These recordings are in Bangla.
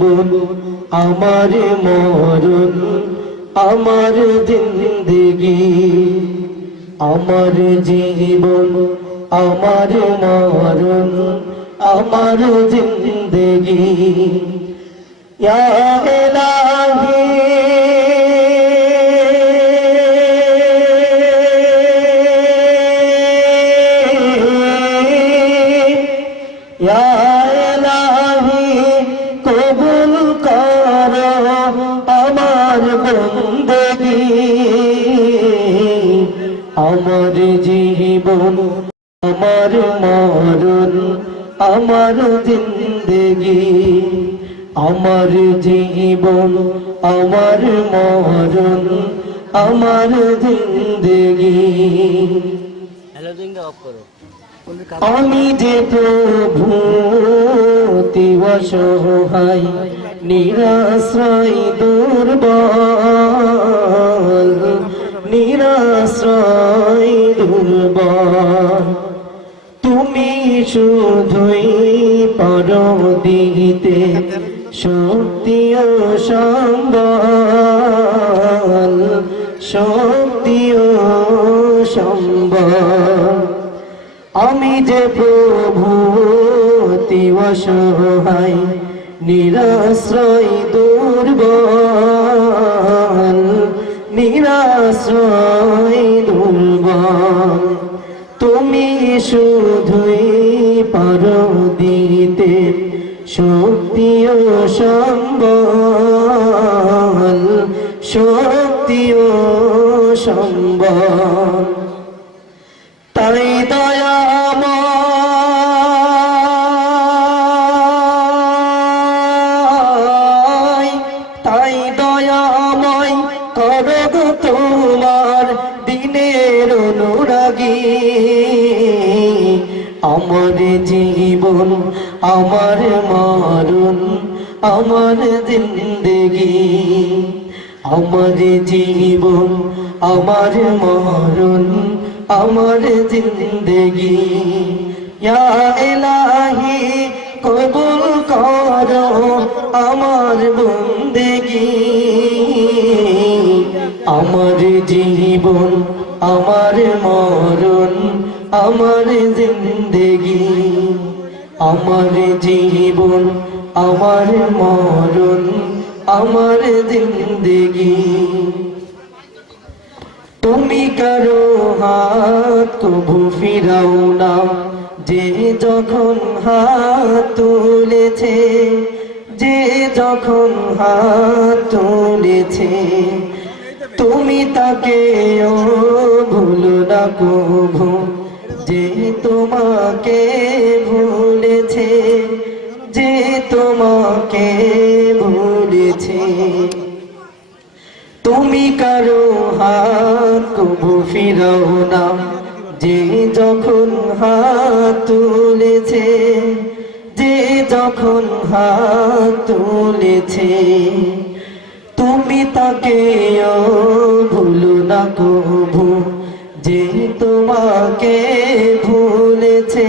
জীবন আমার মরণ আমার জিন্দগি। আমার জীবন আমার মরণ আমার জিন্দগি। ইয়া ইলাহি আমার জিন্দগি আমার জীবন আমার মরণ আমার জিন্দগি। আমি যে প্রভু অসহায় নিরাশ্রয় দুর্বল শুধুই পর দিতে শক্তি ও সম্বল, শক্তি ও সম্বল। আমি যে প্রভু, অতি অসহায়, নিরাশ্রয় দুর্বল নিরাশ্রয় দুর্বল। তুমি শুধুই শক্তি ও সম্বল, শক্তি ও সম্বল। তাই দয়াময় তাই দয়াময় করো গো তোমার দিনের অনুরাগী। আমার জীবন আমার মরণ, আমার জিন্দগি, আমার জীবন, আমার মরণ, আমার জিন্দগি। ইলাহি, কবুল করো আমার বন্দেগি। আমার জীবন, আমার মরণ, আমার জিন্দগি। আমার জীবন, আমার মরণ, আমার জিন্দগি। তুমি কারও হাত তবু ফিরাও না, যে যখন হাত তুলেছে, যে যখন হাত তুলেছে। তুমি তাকে ও ভুলো না কভু যে তোমাকে ভুলেছে তোমাকে ভুলেছে তুমি কারও হাত কবু ফিরাও না, যে যখন হাত তুলেছে, যে যখন হাত তুলেছে, তুমি তাকে ভুলো না কভু যে তোমাকে ভুলেছে।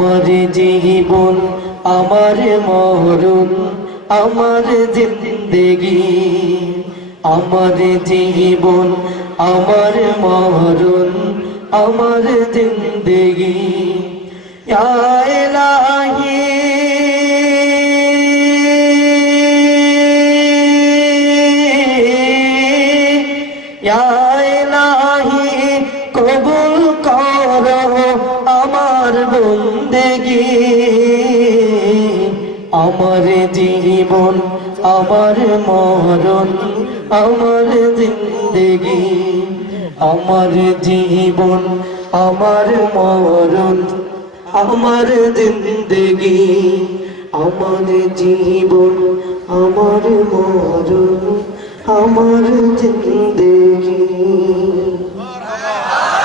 আমার জীবন আমার মরণ আমার জিন্দেগি। আমার জীবন আমার মরণ আমার জিন্দগি। ইয়া বন্দেগি। আমার জীবন, আমার মরণ, আমার জিন্দেগি। আমার জীবন, আমার মরণ, আমার জিন্দেগি। আমার জীবন, আমার মরণ, আমার জিন্দেগি।